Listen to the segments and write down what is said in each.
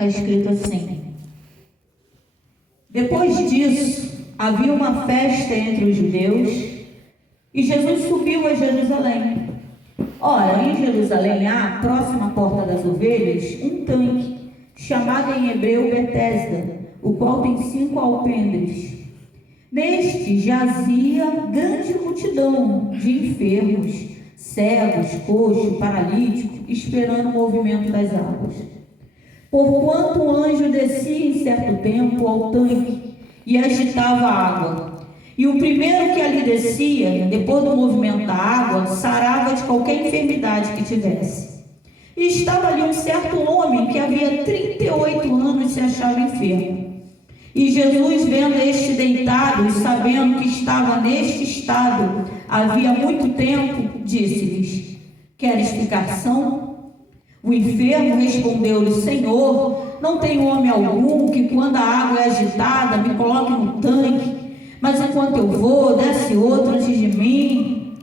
Está escrito assim: depois disso, havia uma festa entre os judeus e Jesus subiu a Jerusalém. Ora, em Jerusalém há, próximo à porta das ovelhas, um tanque, chamado em hebreu Betesda, o qual tem 5 alpendres. Neste jazia grande multidão de enfermos, cegos, coxos, paralíticos, esperando o movimento das águas. Porquanto o anjo descia em certo tempo ao tanque e agitava a água. E o primeiro que ali descia, depois do movimento da água, sarava de qualquer enfermidade que tivesse. E estava ali um certo homem que havia 38 anos se achava enfermo. E Jesus, vendo este deitado e sabendo que estava neste estado havia muito tempo, disse-lhes: queres ficar são? O enfermo respondeu-lhe: Senhor, não tenho homem algum que, quando a água é agitada, me coloque no tanque, mas enquanto eu vou, desce outro antes de mim.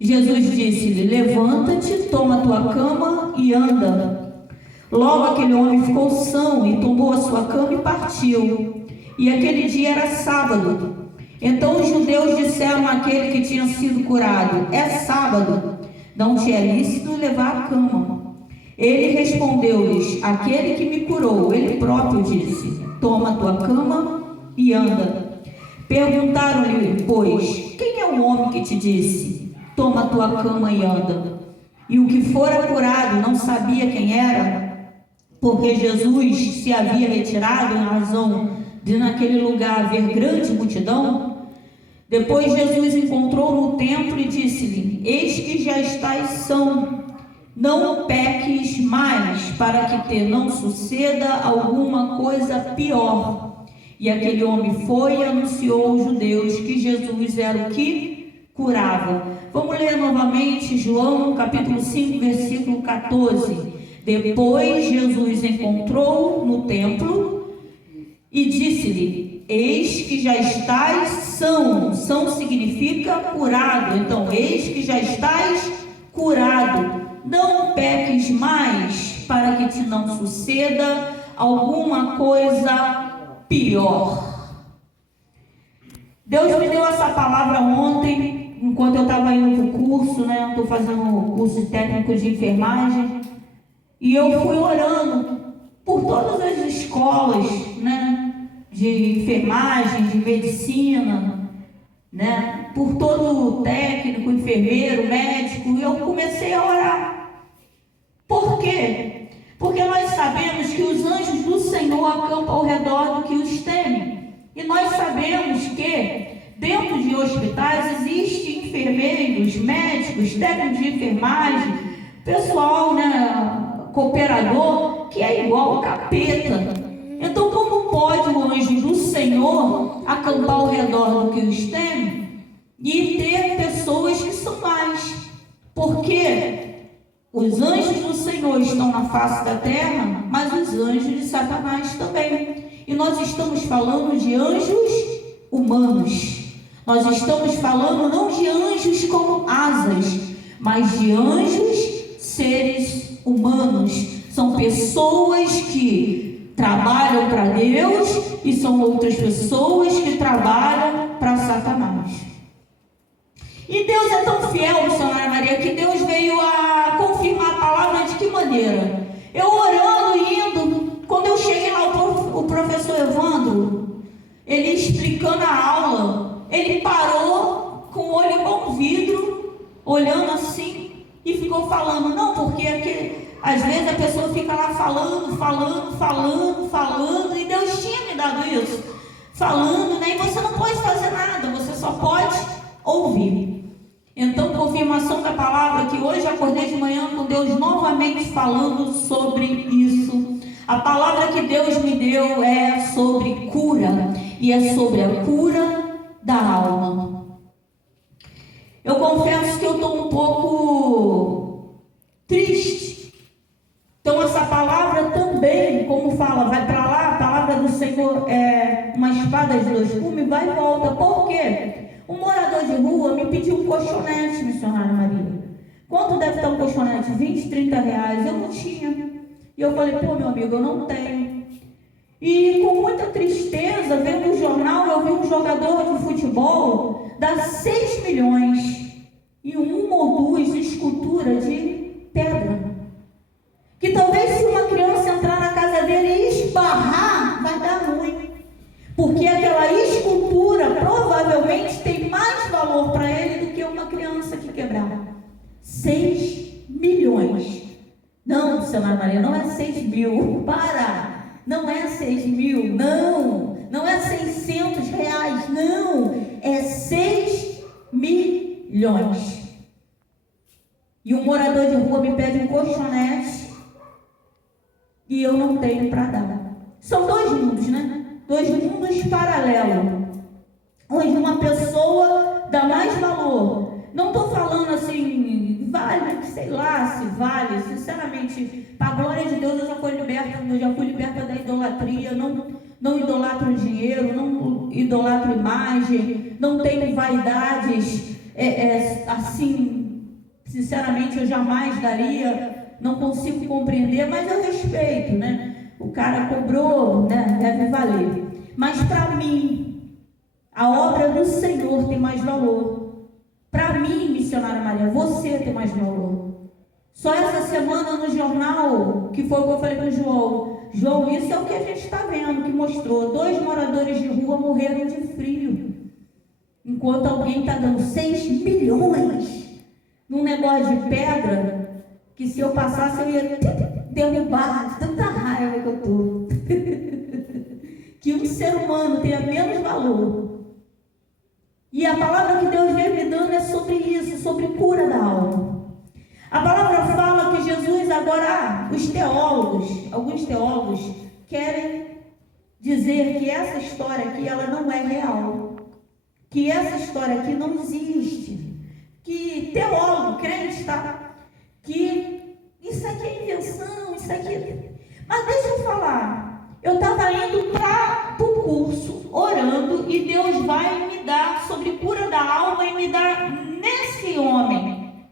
Jesus disse-lhe: levanta-te, toma a tua cama e anda. Logo aquele homem ficou são e tomou a sua cama e partiu. E aquele dia era sábado. Então os judeus disseram àquele que tinha sido curado: é sábado, não te é lícito levar a cama. Ele respondeu-lhes: aquele que me curou, ele próprio disse: toma a tua cama e anda. Perguntaram-lhe, pois, quem é o homem que te disse: toma a tua cama e anda? E o que fora curado não sabia quem era, porque Jesus se havia retirado em razão de naquele lugar haver grande multidão. Depois Jesus encontrou no templo e disse-lhe: eis que já estás são, não peques mais, para que te não suceda alguma coisa pior. E aquele homem foi e anunciou aos judeus que Jesus era o que curava. Vamos ler novamente João capítulo 5, versículo 14. Depois Jesus encontrou no templo e disse-lhe: eis que já estás são. São significa curado. Então, eis que já estás curado. Não peques mais, para que te não suceda alguma coisa pior. Deus me deu essa palavra ontem, enquanto eu estava indo para o curso, né? Estou fazendo um curso técnico de enfermagem. E eu fui orando por todas as escolas, né, de enfermagem, de medicina, né, por todo o técnico, enfermeiro, médico, e eu comecei a orar. Por quê? Porque nós sabemos que os anjos do Senhor acampam ao redor do que os temem. E nós sabemos que dentro de hospitais existem enfermeiros, médicos, técnicos de enfermagem, pessoal, né, cooperador, que é igual ao capeta. Então, como pode o anjo do Senhor acampar ao redor do que os teme e ter pessoas que são mais? Porque os anjos do Senhor estão na face da terra, mas os anjos de Satanás também. E nós estamos falando de anjos humanos. Nós estamos falando não de anjos como asas, mas de anjos, seres humanos. São pessoas que trabalham para Deus e são outras pessoas que trabalham para Satanás. E Deus é tão fiel, missionária Maria, que Deus veio a confirmar a palavra de que maneira? Eu orando e indo, quando eu cheguei lá, o professor Evandro, ele explicando a aula, ele parou com o olho igual um vidro, olhando assim, e ficou falando. Não, porque aqui, às vezes a pessoa fica lá falando, e Deus tinha me dado isso, falando, né? E você não pode fazer nada, você só pode ouvir. Então, confirmação da palavra, que hoje acordei de manhã com Deus novamente falando sobre isso. A palavra que Deus me deu é sobre cura, e é sobre a cura da alma. Eu confesso que eu estou um pouco triste. Então essa palavra também, como fala, vai para lá, a palavra do Senhor é uma espada de dois gumes, vai e volta. Por quê? Um morador de rua me pediu um colchonete, missionária Maria. Quanto deve estar um colchonete? 20, 30 reais. Eu não tinha. E eu falei, pô, meu amigo, eu não tenho. E com muita tristeza, vendo o jornal, eu vi um jogador de futebol dar 6 milhões e uma ou duas esculturas de pedra. Que talvez se uma criança entrar na casa dele e esbarrar, vai dar ruim. Porque aquela escultura provavelmente tem mais valor para ele do que uma criança que quebrar. 6 milhões. Não, Senhora Maria, não é 6 mil. Para! Não é 6 mil, não. Não é 600 reais, não. É 6 milhões. E um morador de rua me pede um colchonete e eu não tenho para dar. São dois mundos, né? Dois mundos paralelos, onde uma pessoa dá mais valor. Não estou falando assim, vale, sei lá se vale, sinceramente, para a glória de Deus eu já fui liberta da idolatria, não idolatro dinheiro, não idolatro imagem, não tenho vaidades, assim, sinceramente eu jamais daria, não consigo compreender, mas eu respeito, né? O cara cobrou, né? Deve valer. Mas para mim, a obra do Senhor tem mais valor. Para mim, missionária Maria, você tem mais valor. Só essa semana no jornal, que foi o que eu falei para o João, isso é o que a gente está vendo, que mostrou. 2 moradores de rua morreram de frio. Enquanto alguém está dando 6 milhões num negócio de pedra, que se eu passasse eu ia derrubar de tanta raiva que eu estou. Que um ser humano tenha menos valor. E a palavra que Deus vem me dando é sobre isso, sobre cura da alma. A palavra fala que Jesus agora, alguns teólogos querem dizer que essa história aqui, ela não é real. Que essa história aqui não existe. Que teólogo, crente, tá? Que isso aqui é invenção, isso aqui. Mas deixa eu falar. Eu estava indo para o curso, orando, e Deus vai me dar sobre cura da alma e me dar nesse homem.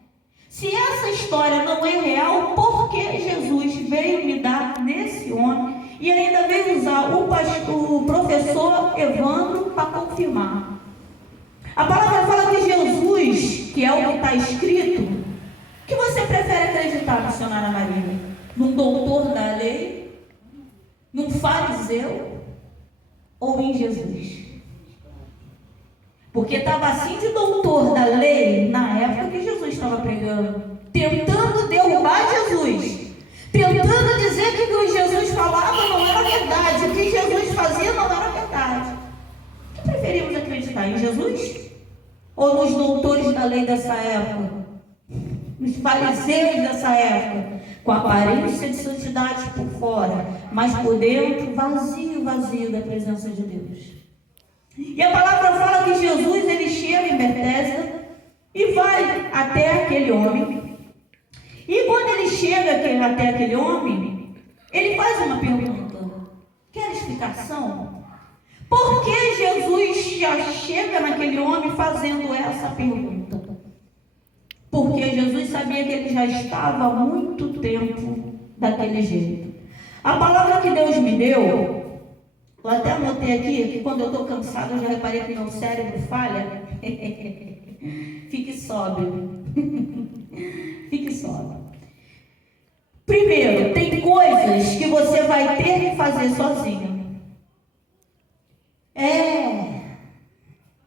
Se essa história não é real, por que Jesus veio me dar nesse homem e ainda veio usar o professor Evandro para confirmar? A palavra fala que Jesus, que é o que está escrito, o que você prefere acreditar, missionária Maria? Num doutor da lei? Num fariseu? Ou em Jesus? Porque estava assim de doutor da lei na época que Jesus estava pregando, tentando derrubar Jesus, tentando dizer que o que Jesus falava não era verdade, o que Jesus fazia não era verdade. O que preferimos acreditar, em Jesus? Ou nos doutores da lei dessa época? Nos fariseus dessa época, com aparência de santidade por fora, mas por dentro vazio da presença de Deus. E a palavra fala que Jesus, ele chega em Betesda e vai até aquele homem. E quando ele chega até aquele homem, ele faz uma pergunta. Quer explicação? Por que Jesus já chega naquele homem fazendo essa pergunta? Porque Jesus sabia que ele já estava há muito tempo daquele jeito. A palavra que Deus me deu, eu até anotei aqui, que quando eu estou cansada, eu já reparei que meu cérebro falha. Fique sóbrio. Fique sóbrio. Primeiro, tem coisas que você vai ter que fazer sozinho.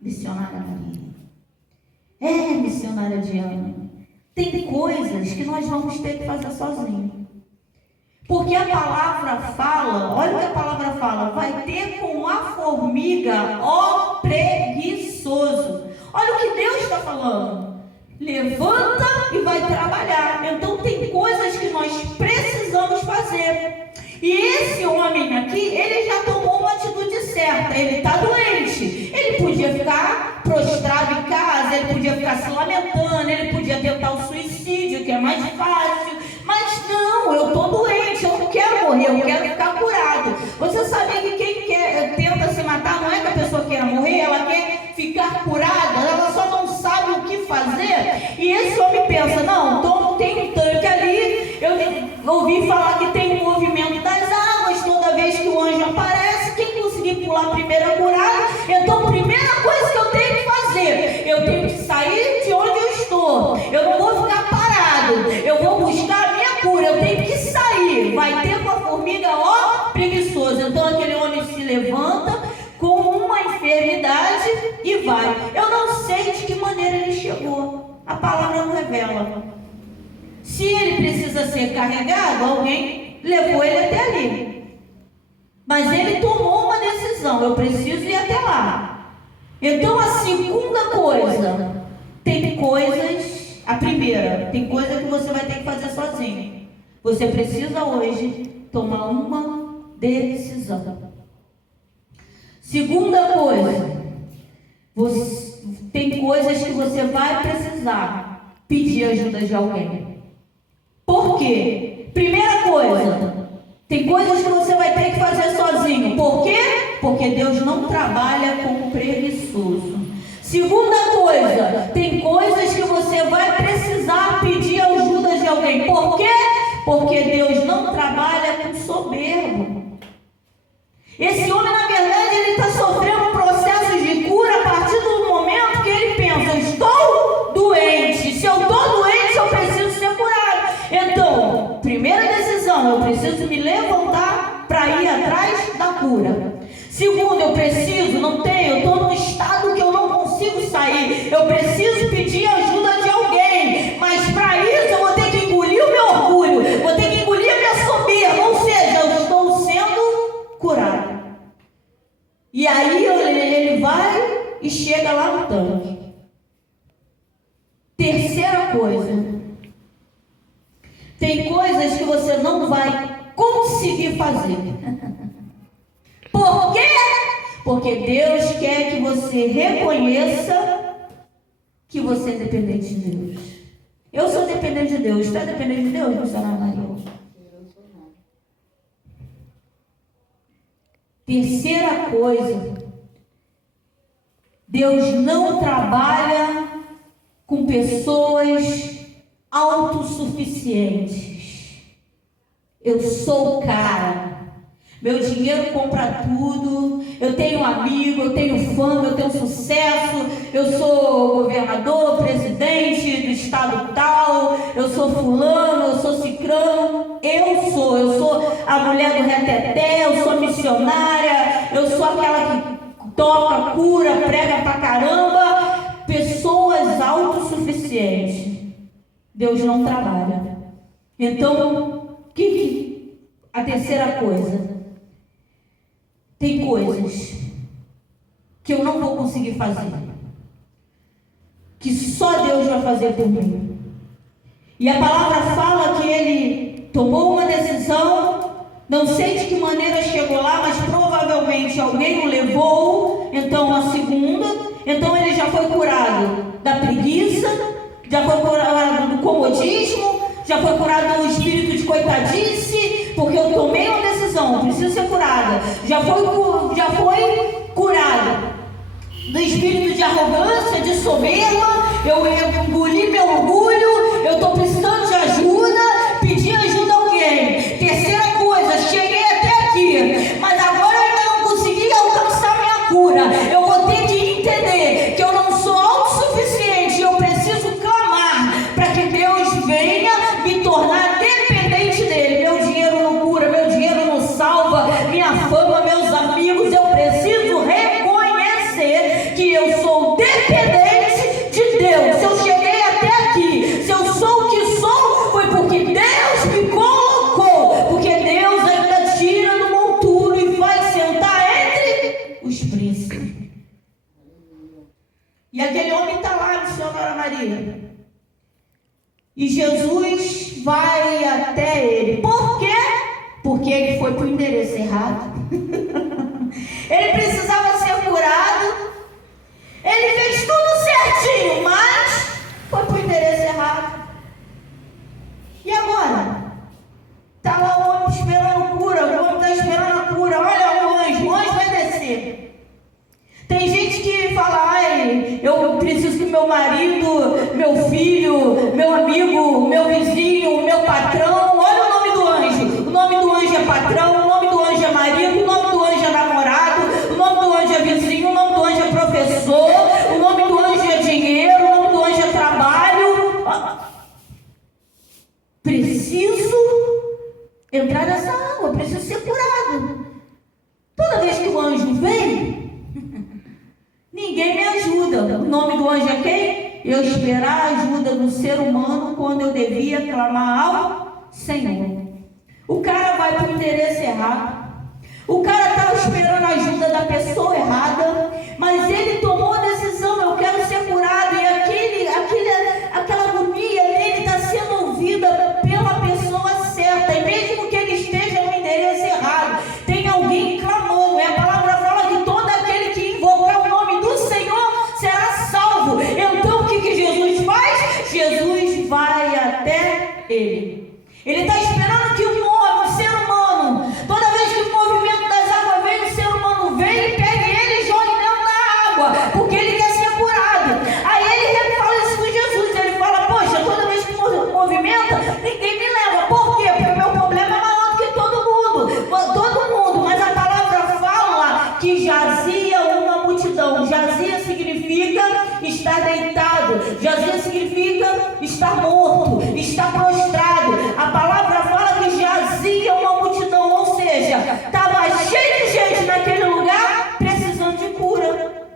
Missionária Maria. Missionária Diana. Tem coisas que nós vamos ter que fazer sozinho. Porque a palavra fala, olha o que a palavra fala, vai ter com a formiga, ó preguiçoso. Olha o que Deus está falando. Levanta e vai trabalhar. Então tem coisas que nós precisamos fazer. E esse homem aqui, ele já tomou uma atitude certa. Ele está doente. Ele podia ficar prostrado em casa, ele podia ficar se lamentando, ele podia tentar o suicídio, que é mais fácil. Mas não, eu estou doente, eu não quero morrer, eu quero ficar curado. Você sabia que quem tenta se matar não é que a pessoa queira morrer, ela quer ficar curada, ela só não sabe o que fazer. E esse homem pensa, não, tem um tanque ali, ouvi falar que tem um movimento das águas, toda vez que o anjo aparece, quem conseguir pular primeiro é curado. Então, a primeira coisa que eu tenho que fazer, eu tenho que sair de onde eu estou. Eu não vou ficar parado, eu vou buscar a minha cura, eu tenho que sair. Vai ter com a formiga, ó, preguiçoso. Então, aquele homem se levanta com uma enfermidade e vai. Eu não sei de que maneira ele chegou, a palavra não revela. Se ele precisa ser carregado, alguém levou ele até ali. Mas ele tomou uma decisão, eu preciso ir até lá. Então, a segunda coisa, tem coisas, a primeira, tem coisa que você vai ter que fazer sozinho. Você precisa hoje tomar uma decisão. Segunda coisa, tem coisas que você vai precisar pedir ajuda de alguém. Por quê? Primeira coisa, tem coisas que você vai ter que fazer sozinho. Por quê? Porque Deus não trabalha com preguiçoso. Segunda coisa, tem coisas que você vai precisar pedir ajuda de alguém. Por quê? Porque Deus não trabalha com soberbo. Esse homem, na verdade, ele está sofrendo um processo de cura a partir do momento que ele pensa: eu estou doente. Se eu estou doente, eu preciso ser curado. Então, primeira decisão, eu preciso me levantar para ir atrás da cura. Segundo, eu preciso, eu estou num estado que eu não consigo sair. Eu preciso pedir ajuda de alguém. Mas para isso eu vou ter que engolir o meu orgulho, vou ter que engolir a minha soberba. Ou seja, eu estou sendo curado. E aí ele vai e chega lá no tanque. Terceira coisa, tem coisas que você não vai conseguir fazer. Por quê? Porque Deus quer que você reconheça que você é dependente de Deus. Eu sou dependente de Deus. Você é dependente de Deus, missionária Maria? Terceira coisa, Deus não trabalha com pessoas autossuficientes. Eu sou o cara, meu dinheiro compra tudo, eu tenho amigo, eu tenho fama, eu tenho sucesso, eu sou governador, presidente do estado tal, eu sou fulano, eu sou cicrano, eu sou a mulher do reteté, eu sou missionária, eu sou aquela que toca, cura, prega pra caramba. Pessoas autossuficientes, Deus não trabalha. Então, a terceira coisa, tem coisas que eu não vou conseguir fazer, que só Deus vai fazer por mim. E a palavra fala que ele tomou uma decisão, não sei de que maneira chegou lá, mas provavelmente alguém o levou. Então, a segunda, então ele já foi curado da preguiça, já foi curado do comodismo, já foi curado do espírito de coitadice, porque eu tomei uma decisão, eu preciso ser curada. Já foi curado do espírito de arrogância, de soberba. Eu engoli meu orgulho, eu estou precisando de ajuda, pedi ajuda a alguém. Terceira coisa, cheguei até aqui, mas agora eu ainda não consegui alcançar minha cura. Eu vou ter que entender que eu não sou autossuficiente, eu preciso clamar para que Deus venha me tornar dependente dele. Meu dinheiro não cura, meu dinheiro não salva, minha fama, meus amigos. Eu preciso reconhecer que eu sou dependente de Deus. Se eu cheguei até aqui, se eu sou o que sou, foi porque Deus me colocou, porque Deus ainda tira do monturo e vai sentar entre os príncipes. E aquele homem está lá, missionária Maria, e Jesus vai até ele. Por quê? Porque ele foi para o endereço errado. Ele precisava ser curado, ele fez tudo certinho, mas foi para o endereço errado. E agora? Está lá o homem esperando cura, o homem está esperando a cura. Olha o anjo vai descer. Tem gente que fala: ai, eu preciso que meu marido, meu filho, meu amigo, meu vizinho, meu patrão, olha o nome do entrar nessa água, eu preciso ser curado. Toda vez que o anjo vem, ninguém me ajuda. O nome do anjo é quem? Eu esperar a ajuda do ser humano quando eu devia clamar ao Senhor. O cara vai para o endereço errado. O cara está esperando a ajuda da pessoa errada, mas ele tomou a decisão, eu quero ser curado, e aquela agonia dele está sendo ouvida pela pessoa certa, e mesmo que ele esteja no endereço errado, tem alguém clamando, e a palavra fala que todo aquele que invocar o nome do Senhor será salvo. Então o que Jesus faz? Jesus vai até ele. Ele está esperando que o ser humano, toda vez que o movimento das águas vem, o ser humano vem e pegue ele e jogue dentro da água, porque ele quer ser curado. Aí ele fala isso com Jesus, ele fala, poxa, toda vez que movimenta, ninguém me leva. Por quê? Porque o meu problema é maior do que todo mundo, mas a palavra fala que jazia uma multidão. Jazia significa estar deitado, jazia significa estar morto, estar prostrado. A palavra fala que jazia uma multidão, ou seja, estava cheio de gente naquele lugar precisando de cura,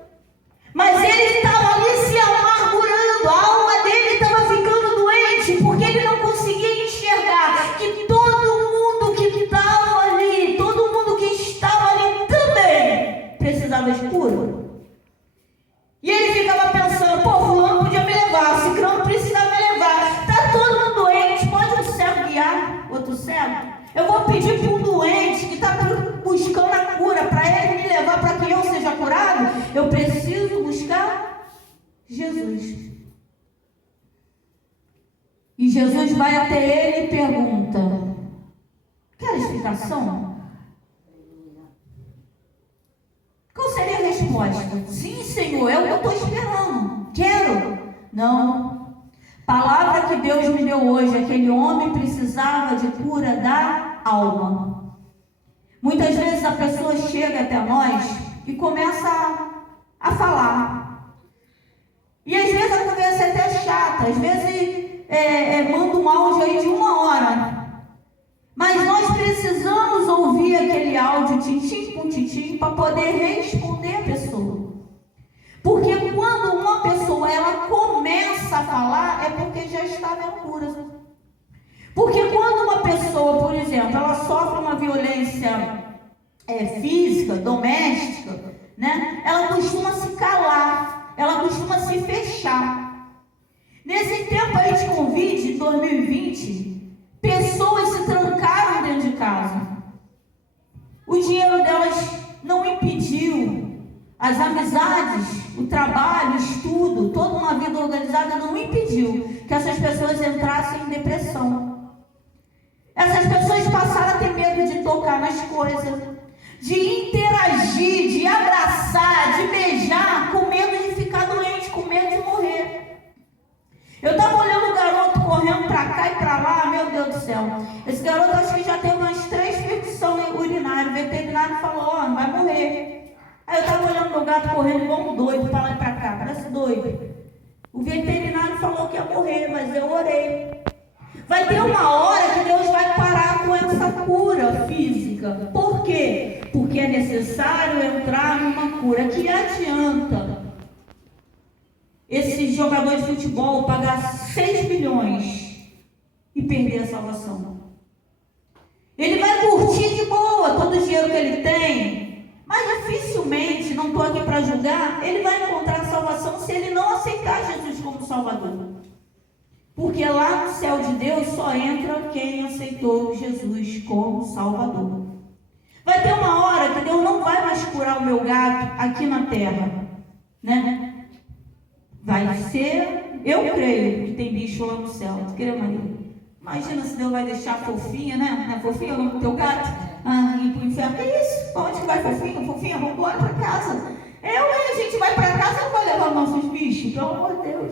mas ele estava ali se amargurando, a alma dele estava ficando doente, porque ele não conseguia enxergar que todo mundo que estava ali, todo mundo que estava ali também precisava de cura. E ele ficava pensando, pô, fulano podia me levar, ciclano precisava me levar, está todo mundo doente, pode um cego guiar outro cego? Eu vou pedir para um doente que está buscando a cura, para ele me levar para que eu seja curado? Eu preciso buscar Jesus. E Jesus vai até ele e pergunta, quer explicação? Qual seria a resposta? Sim, Senhor, é o que eu estou esperando. Quero? Não. Palavra que Deus me deu hoje, aquele homem precisava de cura da alma. Muitas vezes a pessoa chega até nós e começa a falar. E às vezes a conversa é até chata, às vezes manda um áudio aí de 1 hora. Mas nós precisamos ouvir aquele áudio tintim com tintim para poder responder a pessoa. Porque quando uma pessoa ela começa a falar, é porque já estava em cura. Porque quando uma pessoa, por exemplo, ela sofre uma violência física, doméstica, né? Ela costuma se calar, ela costuma se fechar. Nesse tempo aí de Covid, 2020, pessoas se trancaram dentro de casa. O dinheiro delas não impediu. As amizades, o trabalho, o estudo, toda uma vida organizada não impediu que essas pessoas entrassem em depressão. Essas pessoas passaram a ter medo de tocar nas coisas, de interagir, de abraçar, de beijar, com medo de ficar doente, com medo de morrer. Eu estava olhando o garoto correndo para cá e para lá, meu Deus do céu. Esse garoto acho que já teve umas 3 infecções urinárias. O veterinário falou, não vai morrer. Aí eu estava olhando meu gato correndo igual um doido para lá e para cá, parece doido. O veterinário falou que ia morrer, mas eu orei. Vai ter uma hora que Deus vai parar com essa cura física. Por quê? Porque é necessário entrar numa cura. Que adianta esse jogador de futebol pagar 6 milhões e perder a salvação? Ele vai curtir de boa todo o dinheiro que ele tem, mas dificilmente, não estou aqui para julgar, ele vai encontrar salvação se ele não aceitar Jesus como Salvador. Porque lá no céu de Deus só entra quem aceitou Jesus como Salvador. Vai ter uma hora que Deus não vai mais curar o meu gato aqui na terra, né? Vai ser, eu creio que tem bicho lá no céu. Tu queria, Maria? Imagina se Deus vai deixar a fofinha, né? Não é fofinha o teu gato? Ir para o inferno. Que isso? Para onde que vai fofinha? Fofinha, vamos embora para casa. A gente vai para casa, não vai levar nossos bichos, pelo amor de Deus.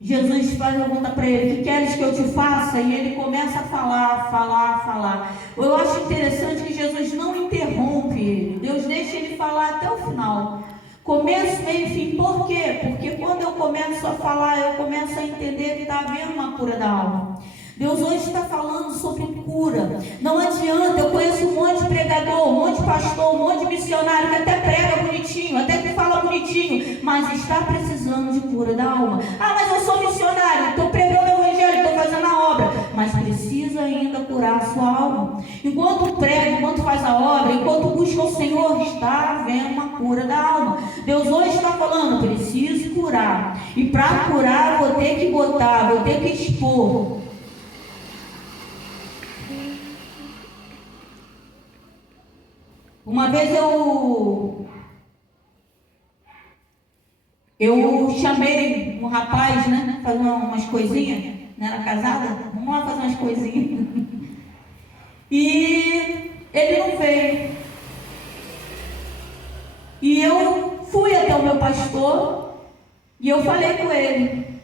Jesus pergunta para ele, o que queres que eu te faça? E ele começa a falar. Eu acho interessante que Jesus não interrompe ele. Deus deixa ele falar até o final. Começo, meio e fim. Por quê? Porque quando eu começo a falar, eu começo a entender que está havendo uma cura da alma. Deus hoje está falando sobre cura. Não adianta, eu conheço um monte de pregador, um monte de pastor, um monte de missionário que até prega bonitinho, até que fala bonitinho, mas está precisando de cura da alma. Ah, mas eu sou missionário, estou pregando o evangelho, estou fazendo a obra, mas precisa ainda curar a sua alma. Enquanto prega, enquanto faz a obra, enquanto busca o Senhor, está havendo uma cura da alma. Deus hoje está falando, preciso curar. E para curar, vou ter que botar, vou ter que expor. Uma vez eu chamei um rapaz, né, fazer umas coisinhas, né, era casada, vamos lá fazer umas coisinhas. E ele não veio. E eu fui até o meu pastor e eu falei com ele.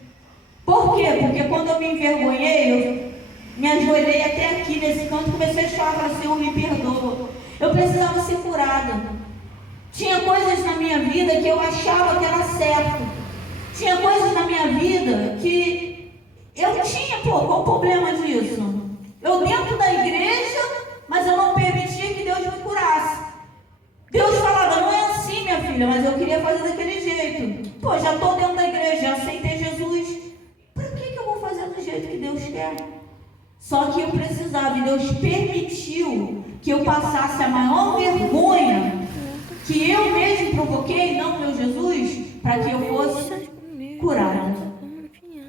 Por quê? Porque quando eu me envergonhei, eu me ajoelhei até aqui nesse canto, comecei a chorar, falei, Senhor, me perdoa. Eu precisava ser curada. Tinha coisas na minha vida que eu achava que era certo. Tinha coisas na minha vida que eu tinha, qual o problema disso? Eu dentro da igreja, mas eu não permitia que Deus me curasse. Deus falava, não é assim, minha filha, mas eu queria fazer daquele jeito. Pô, já estou dentro da igreja, já aceitei Jesus. Por que eu vou fazer do jeito que Deus quer? Só que eu precisava, e Deus permitiu que eu passasse a maior vergonha que eu mesmo provoquei, não meu Jesus, para que eu fosse curada.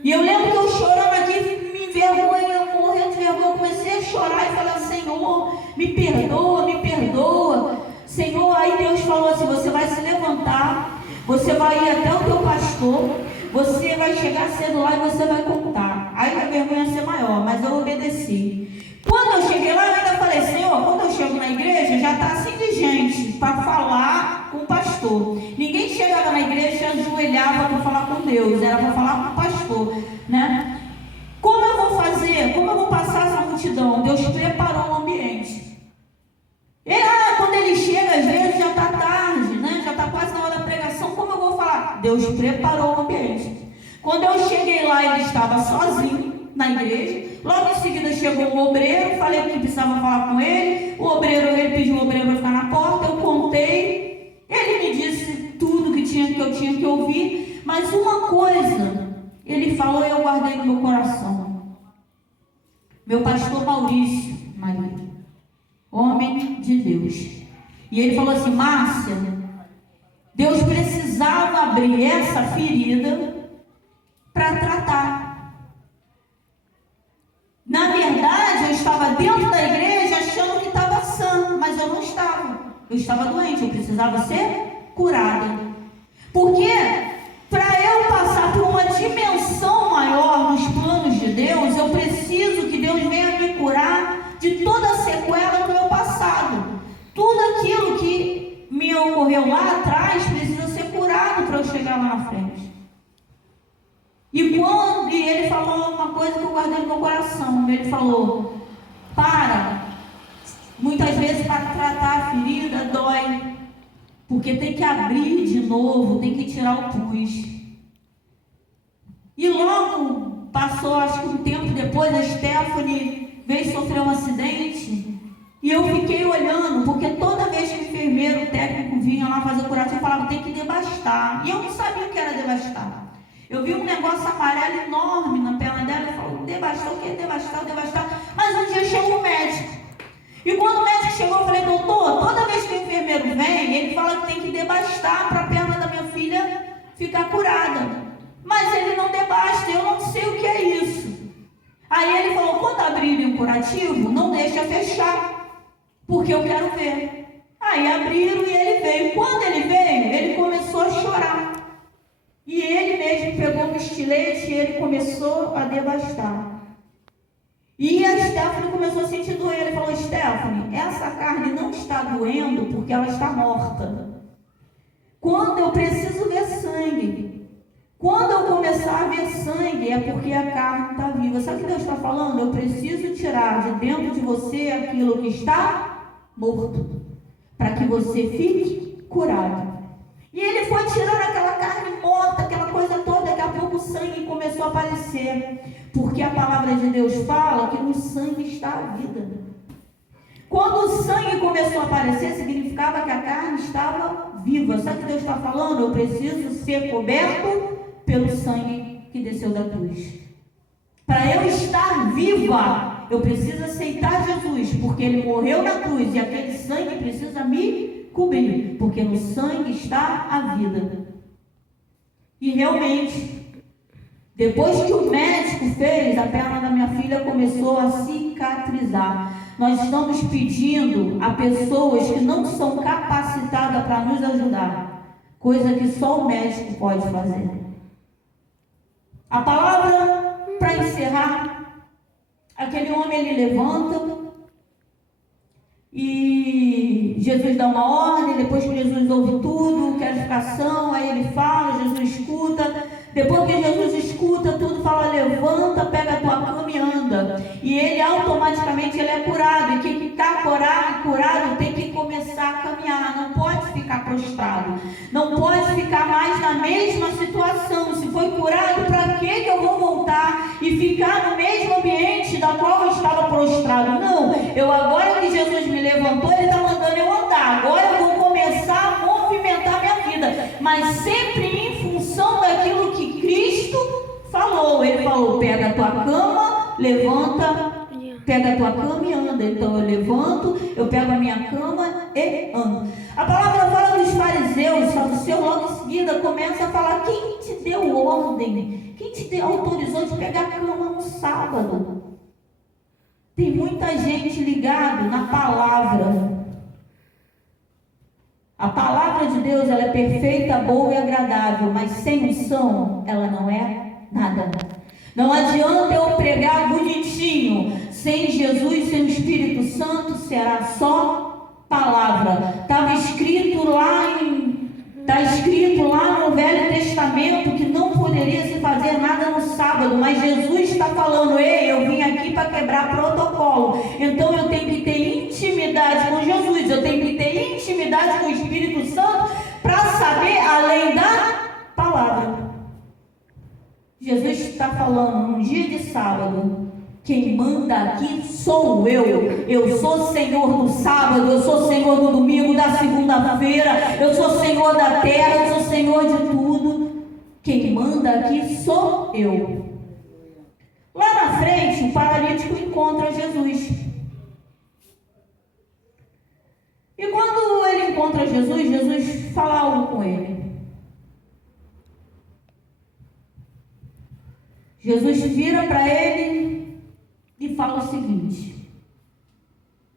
E eu lembro que eu chorando aqui, me envergonha, morrendo de vergonha, eu comecei a chorar e falar, Senhor, me perdoa, me perdoa. Senhor, aí Deus falou assim, você vai se levantar, você vai ir até o teu pastor, você vai chegar cedo lá e você vai contar. Aí a vergonha ia ser maior, mas eu obedeci. Quando eu cheguei lá, eu ainda falei, Senhor, quando eu chego na igreja, já está assim de gente para falar com o pastor. Ninguém chegava na igreja e se ajoelhava para falar com Deus, era para falar com o pastor, né? Como eu vou fazer? Como eu vou passar essa multidão? Deus preparou o ambiente. Quando ele chega, às vezes já está tarde, né? Já está quase na hora da pregação, como eu vou falar? Deus preparou o ambiente. Quando eu cheguei lá, ele estava sozinho na igreja. Logo em seguida chegou um obreiro, falei que precisava falar com ele. O obreiro, ele pediu o obreiro para ficar na porta, eu contei. Ele me disse tudo que eu tinha que ouvir. Mas uma coisa, ele falou e eu guardei no meu coração. Meu pastor Maurício, Maria, homem de Deus. E ele falou assim, Márcia, Deus precisava abrir essa ferida para tratar. Na verdade, eu estava dentro da igreja achando que estava sã, mas eu não estava. Eu estava doente, eu precisava ser curada. Porque para eu passar por uma dimensão maior nos planos de Deus, eu preciso que Deus venha me curar de toda a sequela do meu passado. Tudo aquilo que me ocorreu lá atrás precisa ser curado para eu chegar lá na frente. E ele falou uma coisa que eu guardei no meu coração. Ele falou, muitas vezes para tratar a ferida dói, porque tem que abrir de novo, tem que tirar o pus. E logo passou, acho que um tempo depois, a Stephanie veio sofrer um acidente, e eu fiquei olhando, porque toda vez que o enfermeiro, o técnico vinha lá fazer o curativo, falava, tem que devastar. E eu não sabia o que era devastar. Eu vi um negócio amarelo enorme na perna dela e falei, devastar, o que é devastar? Mas um dia chegou o médico. E quando o médico chegou, eu falei, doutor, toda vez que o enfermeiro vem, ele fala que tem que devastar para a perna da minha filha ficar curada. Mas ele não devasta, eu não sei o que é isso. Aí ele falou, quando abrirem o curativo, não deixa fechar, porque eu quero ver. Aí abriram e ele veio. Quando ele veio, ele começou a chorar. E ele mesmo pegou um estilete e ele começou a devastar. E a Stephanie começou a sentir doer. Ele falou, Stephanie, essa carne não está doendo porque ela está morta. Quando eu preciso ver sangue, quando eu começar a ver sangue, é porque a carne está viva. Sabe o que Deus está falando? Eu preciso tirar de dentro de você aquilo que está morto, para que você fique curado. E ele foi tirando aquela carne morta, aquela coisa toda, daqui a pouco o sangue começou a aparecer. Porque a palavra de Deus fala está a vida. Quando o sangue começou a aparecer, significava que a carne estava viva. Sabe o que Deus está falando? Eu preciso ser coberto pelo sangue que desceu da cruz. Para eu estar viva, eu preciso aceitar Jesus, porque Ele morreu na cruz e aquele sangue precisa me cobrir, porque no sangue está a vida. E realmente, depois que o médico fez, a perna da minha filha começou a cicatrizar. Nós estamos pedindo a pessoas que não são capacitadas para nos ajudar, coisa que só o médico pode fazer. A palavra, para encerrar, aquele homem ele levanta e Jesus dá uma ordem. Depois que Jesus ouve tudo, qualificação, aí ele fala, Jesus escuta. Depois que Jesus escuta tudo, fala: levanta, pega a tua cama e anda. E ele automaticamente ele é curado. E quem está curado tem que começar a caminhar. Não pode ficar prostrado. Não pode ficar mais na mesma situação. Se foi curado, para que eu vou voltar e ficar no mesmo ambiente da qual eu estava prostrado? Não, agora que Jesus me levantou, Ele está mandando eu andar. Agora eu vou começar a movimentar minha vida. Mas sempre em função daquilo que Cristo falou. Ele falou: pega a tua cama, levanta, pega a tua cama e anda. Então eu levanto, eu pego a minha cama e ando. A palavra fala dos fariseus, saduceus, logo em seguida começa a falar: quem te deu ordem? Quem te autorizou de pegar a cama no sábado? Tem muita gente ligada na palavra. A palavra de Deus, ela é perfeita, boa e agradável, mas sem unção, ela não é nada. Não adianta eu pregar bonitinho, sem Jesus, sem o Espírito Santo, será só palavra. Está escrito lá no Velho Testamento que não poderia se fazer nada no sábado, mas Jesus está falando: ei, eu vim aqui para quebrar protocolo. Então eu tenho que ter intimidade com Jesus, eu tenho que ter intimidade com o Espírito Santo para saber além da palavra. Jesus está falando num dia de sábado: quem manda aqui sou eu. Eu sou Senhor do sábado, eu sou Senhor do domingo, da segunda-feira, eu sou Senhor da terra, eu sou Senhor de tudo. Quem manda aqui sou eu. Lá na frente, o paralítico encontra Jesus. E quando ele encontra Jesus, Jesus fala algo com ele. Jesus vira para ele e fala o seguinte: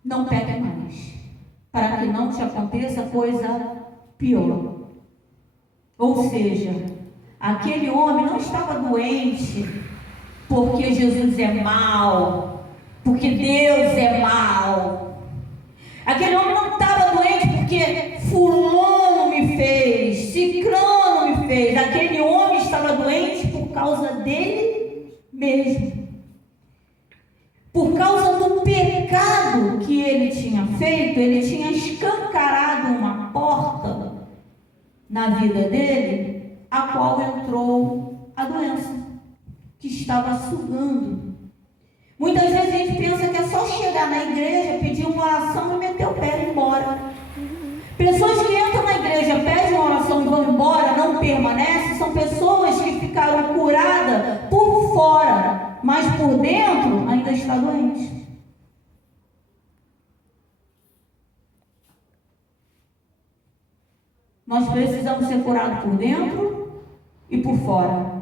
não peque mais, para que não te aconteça coisa pior. Ou seja, aquele homem não estava doente porque Jesus é mau, porque Deus é mau. Aquele homem não estava doente porque fulano me fez, cicrano me fez. Aquele homem estava doente por causa dele mesmo. Por causa do pecado que ele tinha feito, ele tinha escancarado uma porta na vida dele, a qual entrou a doença, que estava sugando. Muitas vezes a gente pensa que é só chegar na igreja, pedir uma oração e meter o pé e ir embora. Pessoas que entram na igreja, pedem uma oração e vão embora, não permanecem, são pessoas que ficaram curadas por fora, mas por dentro ainda está doente. Nós precisamos ser curados por dentro e por fora.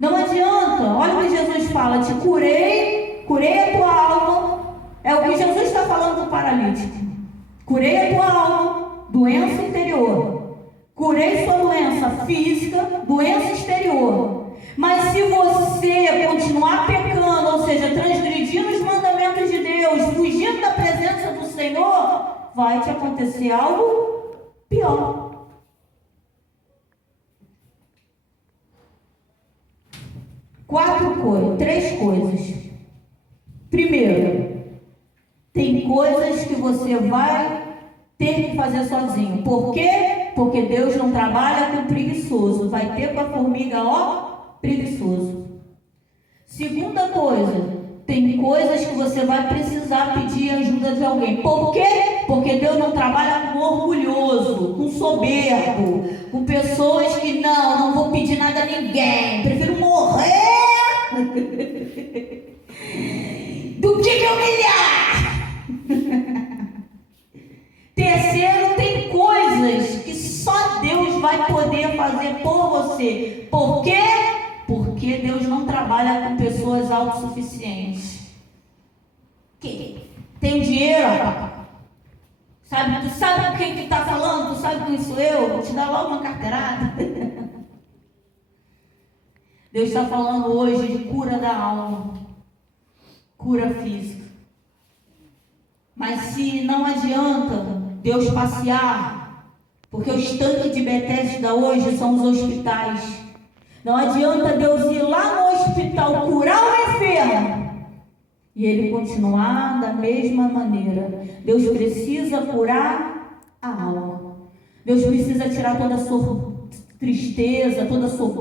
Não adianta, olha o que Jesus fala: te curei a tua alma. É o que Jesus está falando do paralítico. Curei a tua alma, doença interior. Curei sua doença física, doença exterior. Mas se você continuar pecando, ou seja, transgredindo os mandamentos de Deus, fugindo da presença do Senhor, vai te acontecer algo pior. Três coisas. Primeiro, tem coisas que você vai ter que fazer sozinho. Por quê? Porque Deus não trabalha com preguiçoso. Vai ter com a formiga, preguiçoso. Segunda coisa, tem coisas que você você vai precisar pedir ajuda de alguém. Por quê? Porque Deus não trabalha com orgulhoso, com soberbo, com pessoas que não vou pedir nada a ninguém, prefiro morrer do que me humilhar. Terceiro, tem coisas que só Deus vai poder fazer por você. Por quê? Porque Deus não trabalha com pessoas autossuficientes. Tem dinheiro, sabe? Tu sabe com quem tu está falando? Tu sabe quem sou eu? Vou te dar logo uma carteirada. Deus está falando hoje de cura da alma, cura física. Mas se não adianta Deus passear, porque os tanques de Betesda hoje são os hospitais. Não adianta Deus ir lá no hospital curar o enfermo e ele continuar da mesma maneira. Deus precisa curar a alma. Deus precisa tirar toda a sua tristeza, toda a soberba.